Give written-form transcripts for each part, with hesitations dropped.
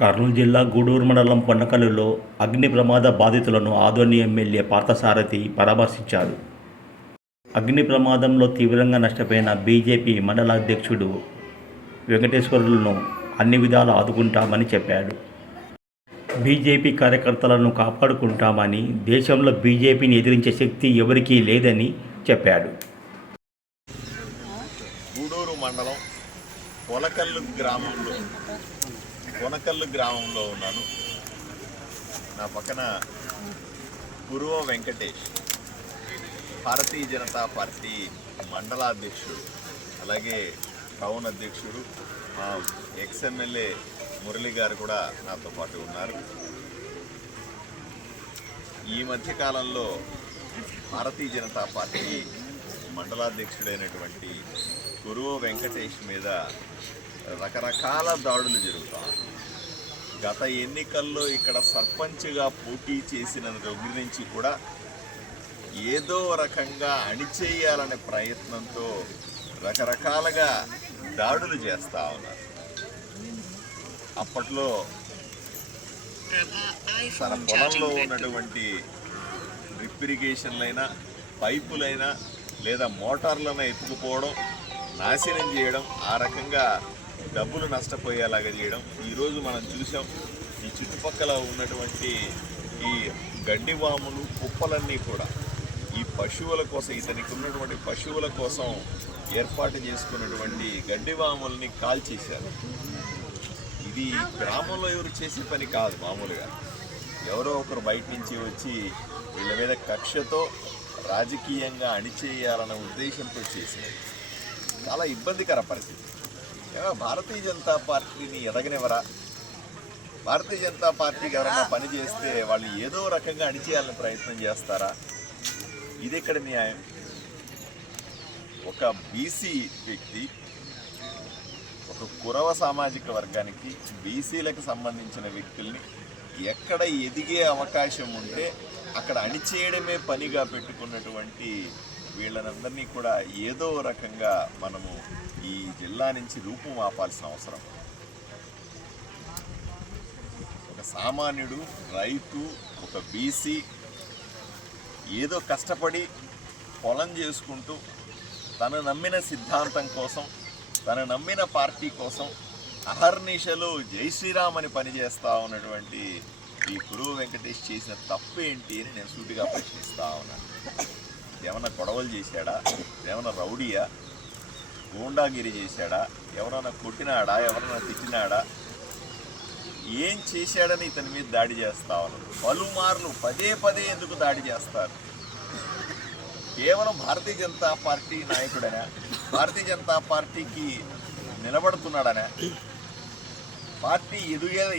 కర్నూలు జిల్లా గూడూరు మండలం పొన్నకల్లులో అగ్ని ప్రమాద బాధితులను ఆదోని ఎమ్మెల్యే పార్థసారథి పరామర్శించారు. అగ్ని ప్రమాదంలో తీవ్రంగా నష్టపోయిన బీజేపీ మండల అధ్యక్షుడు వెంకటేశ్వర్లను అన్ని విధాలా ఆదుకుంటామని చెప్పాడు. బీజేపీ కార్యకర్తలను కాపాడుకుంటామని, దేశంలో బీజేపీని ఎదిరించే శక్తి ఎవరికీ లేదని చెప్పాడు. గూడూరు మండలం కొనకల్లు గ్రామంలో ఉన్నాను. నా పక్కన గురువ వెంకటేష్, భారతీయ జనతా పార్టీ మండలాధ్యక్షుడు, అలాగే టౌన్ అధ్యక్షుడు, మా ఎక్స్ఎమ్మెల్యే మురళి గారు కూడా నాతో పాటు ఉన్నారు. ఈ మధ్యకాలంలో భారతీయ జనతా పార్టీ మండలాధ్యక్షుడైనటువంటి గురువ వెంకటేష్ మీద రకరకాల దాడులు జరుగుతాయి. గత ఎన్నికల్లో ఇక్కడ సర్పంచ్గా పోటీ చేసిన దగ్గర నుంచి కూడా ఏదో రకంగా అణిచేయాలనే ప్రయత్నంతో రకరకాలుగా దాడులు చేస్తూ ఉన్నారు. అప్పట్లో తన పొలంలో ఉన్నటువంటి డ్రిప్ ఇరిగేషన్లైనా, పైపులైనా లేదా మోటార్లను ఎత్తుకుపోవడం, నాశనం చేయడం, ఆ రకంగా డబ్బులు నష్టపోయేలాగా చేయడం ఈరోజు మనం చూసాం. ఈ చుట్టుపక్కల ఉన్నటువంటి ఈ గడ్డివాములు, కుప్పలన్నీ కూడా ఈ పశువుల కోసం, ఇతనికి ఉన్నటువంటి పశువుల కోసం ఏర్పాటు చేసుకున్నటువంటి గడ్డివాముల్ని కాల్చేశారు. ఇది గ్రామంలో ఎవరు చేసే పని కాదు. మామూలుగా ఎవరో ఒకరు బయట నుంచి వచ్చి వీళ్ళ మీద కక్షతో రాజకీయంగా అణిచేయాలన్న ఉద్దేశంతో చేసినది. చాలా ఇబ్బందికర పరిస్థితి. భారతీయ జనతా పార్టీని ఎదగనివరా? భారతీయ జనతా పార్టీకి ఎవరైనా పని చేస్తే వాళ్ళు ఏదో రకంగా అణిచేయాలని ప్రయత్నం చేస్తారా? ఇది ఎక్కడ న్యాయం? ఒక బీసీ వ్యక్తి, ఒక కురవ సామాజిక వర్గానికి, బీసీలకు సంబంధించిన వ్యక్తుల్ని ఎక్కడ ఎదిగే అవకాశం ఉంటే అక్కడ అణిచేయడమే పనిగా పెట్టుకున్నటువంటి వీళ్ళనందరినీ కూడా ఏదో రకంగా మనము ఈ జిల్లా నుంచి రూపుమాపాల్సిన అవసరం. ఒక సామాన్యుడు, రైతు, ఒక బీసీ ఏదో కష్టపడి పొలం చేసుకుంటూ తను నమ్మిన సిద్ధాంతం కోసం, తను నమ్మిన పార్టీ కోసం అహర్నిశలో జై శ్రీరామ్ అని పనిచేస్తూ ఉన్నటువంటి ఈ గురువు వెంకటేష్ చేసిన తప్పు ఏంటి అని నేను సూటిగా ప్రశ్నిస్తూ ఉన్నాను. ఏమన్నా గొడవలు చేశాడా? ఏమన్నా రౌడీయా? గూండాగిరి చేశాడా? ఎవరన్నా కొట్టినాడా? ఎవరన్నా తిట్టినాడా? ఏం చేశాడని ఇతని మీద దాడి చేస్తా ఉన్నారు. పలుమార్లు పదే పదే ఎందుకు దాడి చేస్తారు? కేవలం భారతీయ జనతా పార్టీ నాయకుడనా? భారతీయ జనతా పార్టీకి నిలబడుతున్నాడనా? పార్టీ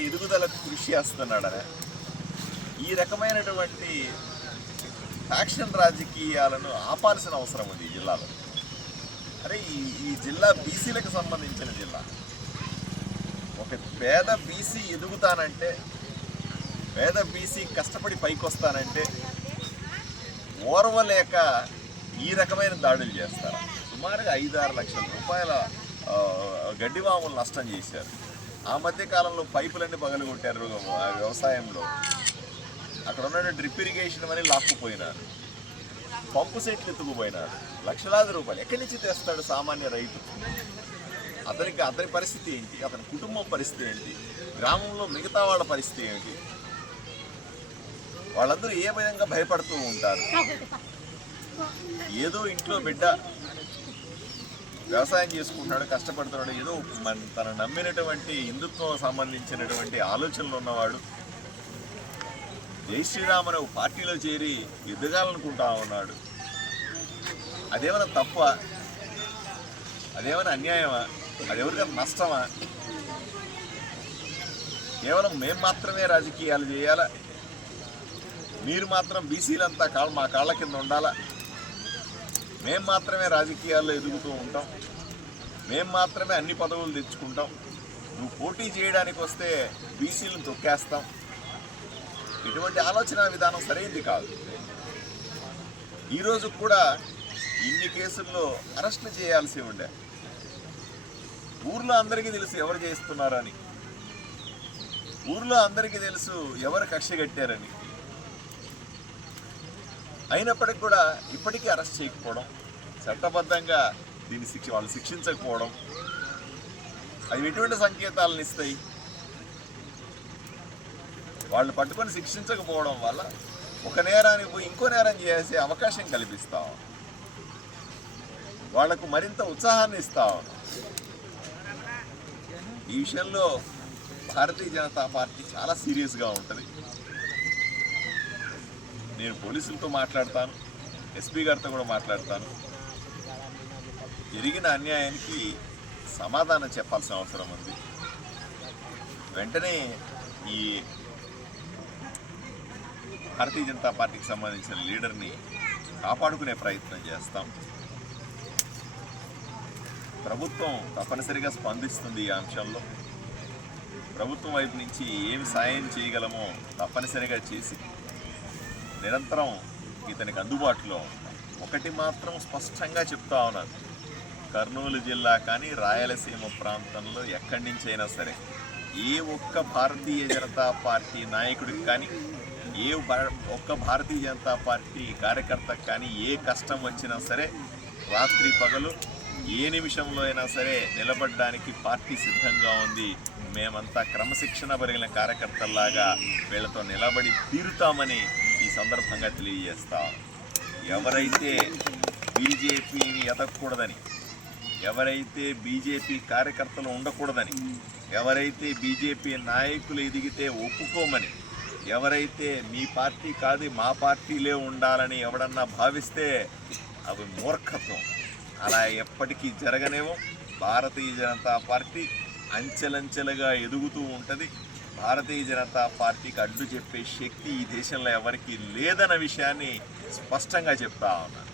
ఎదుగుదలకు కృషి చేస్తున్నాడనా? ఈ రకమైనటువంటి ఫ్యాక్షన్ రాజకీయాలను ఆపాల్సిన అవసరం ఉంది ఈ జిల్లాలో. అరే ఈ జిల్లా బీసీలకు సంబంధించిన జిల్లా. ఒక పేద బీసీ ఎదుగుతానంటే, పేద బీసీ కష్టపడి పైకి వస్తానంటే ఓర్వలేక ఈ రకమైన దాడులు చేస్తారు. సుమారుగా 5-6 లక్షల రూపాయల గడ్డివాములు నష్టం చేశారు. ఆ మధ్యకాలంలో పైపులన్నీ పగలగొట్టారు. వ్యవసాయంలో అక్కడ ఉన్న డ్రిప్ ఇరిగేషన్ అని లాక్కుపోయినారు, పంపు సెట్లు ఎత్తుకుపోయినారు. లక్షలాది రూపాయలు ఎక్కడి నుంచి తెస్తాడు సామాన్య రైతు? అతని పరిస్థితి ఏంటి? అతని కుటుంబం పరిస్థితి ఏంటి? గ్రామంలో మిగతా వాళ్ళ పరిస్థితి ఏంటి? వాళ్ళందరూ ఏ విధంగా భయపడుతూ ఉంటారు? ఏదో ఇంట్లో బిడ్డ వ్యవసాయం చేసుకుంటున్నాడు, కష్టపడుతున్నాడు, ఏదో తను నమ్మినటువంటి హిందుత్వం సంబంధించినటువంటి ఆలోచనలు ఉన్నవాడు జై శ్రీరామ్ అనే పార్టీలో చేరి ఎదగాలనుకుంటా ఉన్నాడు. అదేమైనా తప్ప? అదేమైనా అన్యాయమా? అదెవరికైనా నష్టమా? కేవలం మేము మాత్రమే రాజకీయాలు చేయాలా? మీరు మాత్రం బీసీలంతా మా కాళ్ళ కింద ఉండాలా? మేము మాత్రమే రాజకీయాల్లో ఎదుగుతూ ఉంటాం, మేము మాత్రమే అన్ని పదవులు తెచ్చుకుంటాం, నువ్వు పోటీ చేయడానికి వస్తే బీసీలను తొక్కేస్తాం. ఇటువంటి ఆలోచన విధానం సరైనది కాదు. ఈరోజు కూడా ఇన్ని కేసుల్లో అరెస్టులు చేయాల్సి ఉండే. ఊర్లో అందరికీ తెలుసు ఎవరు చేస్తున్నారని. ఊర్లో అందరికీ తెలుసు ఎవరు కక్ష కట్టారని. అయినప్పటికీ కూడా ఇప్పటికీ అరెస్ట్ చేయకపోవడం, చట్టబద్ధంగా దీన్ని వాళ్ళు శిక్షించకపోవడం, అవి ఎటువంటి సంకేతాలను ఇస్తాయి? వాళ్ళు పట్టుకొని శిక్షించకపోవడం వల్ల ఒక నేరానికి పోయి ఇంకో నేరం చేసే అవకాశం కల్పిస్తాం, వాళ్లకు మరింత ఉత్సాహాన్ని ఇస్తాం. ఈ విషయంలో భారతీయ జనతా పార్టీ చాలా సీరియస్గా ఉంటుంది. నేను పోలీసులతో మాట్లాడతాను, ఎస్పీ గారితో కూడా మాట్లాడతాను. జరిగిన అన్యాయానికి సమాధానం చెప్పాల్సిన అవసరం ఉంది. వెంటనే ఈ భారతీయ జనతా పార్టీకి సంబంధించిన లీడర్ని కాపాడుకునే ప్రయత్నం చేస్తాం. ప్రభుత్వం తప్పనిసరిగా స్పందిస్తుంది ఈ అంశంలో. ప్రభుత్వం వైపు నుంచి ఏమి సాయం చేయగలమో తప్పనిసరిగా చేసి నిరంతరం ఇతనికి అందుబాటులో ఉంటాం. ఒకటి మాత్రం స్పష్టంగా చెప్తా ఉన్నాను, కర్నూలు జిల్లా కానీ రాయలసీమ ప్రాంతంలో ఎక్కడి నుంచైనా సరే ఏ ఒక్క భారతీయ జనతా పార్టీ నాయకుడికి కానీ, ఏ ఒక్క భారతీయ జనతా పార్టీ కార్యకర్తకు కానీ ఏ కష్టం వచ్చినా సరే రాత్రి పగలు ఏ నిమిషంలో అయినా సరే నిలబడడానికి పార్టీ సిద్ధంగా ఉంది. మేమంతా క్రమశిక్షణ పెరిగిన కార్యకర్తల్లాగా వీళ్ళతో నిలబడి తీరుతామని ఈ సందర్భంగా తెలియజేస్తాం. ఎవరైతే బీజేపీని ఎదగకూడదని, ఎవరైతే బీజేపీ కార్యకర్తలు ఉండకూడదని, ఎవరైతే బీజేపీ నాయకులు ఎదిగితే ఒప్పుకోమని, ఎవరైతే మీ పార్టీ కాదు మా పార్టీలే ఉండాలని ఎవడన్నా భావిస్తే అవి మూర్ఖత్వం. అలా ఎప్పటికీ జరగనేమో. భారతీయ జనతా పార్టీ అంచెలంచెలుగా ఎదుగుతూ ఉంటుంది. భారతీయ జనతా పార్టీకి అడ్డు చెప్పే శక్తి ఈ దేశంలో ఎవరికీ లేదన్న విషయాన్ని స్పష్టంగా చెప్తా ఉన్నాను.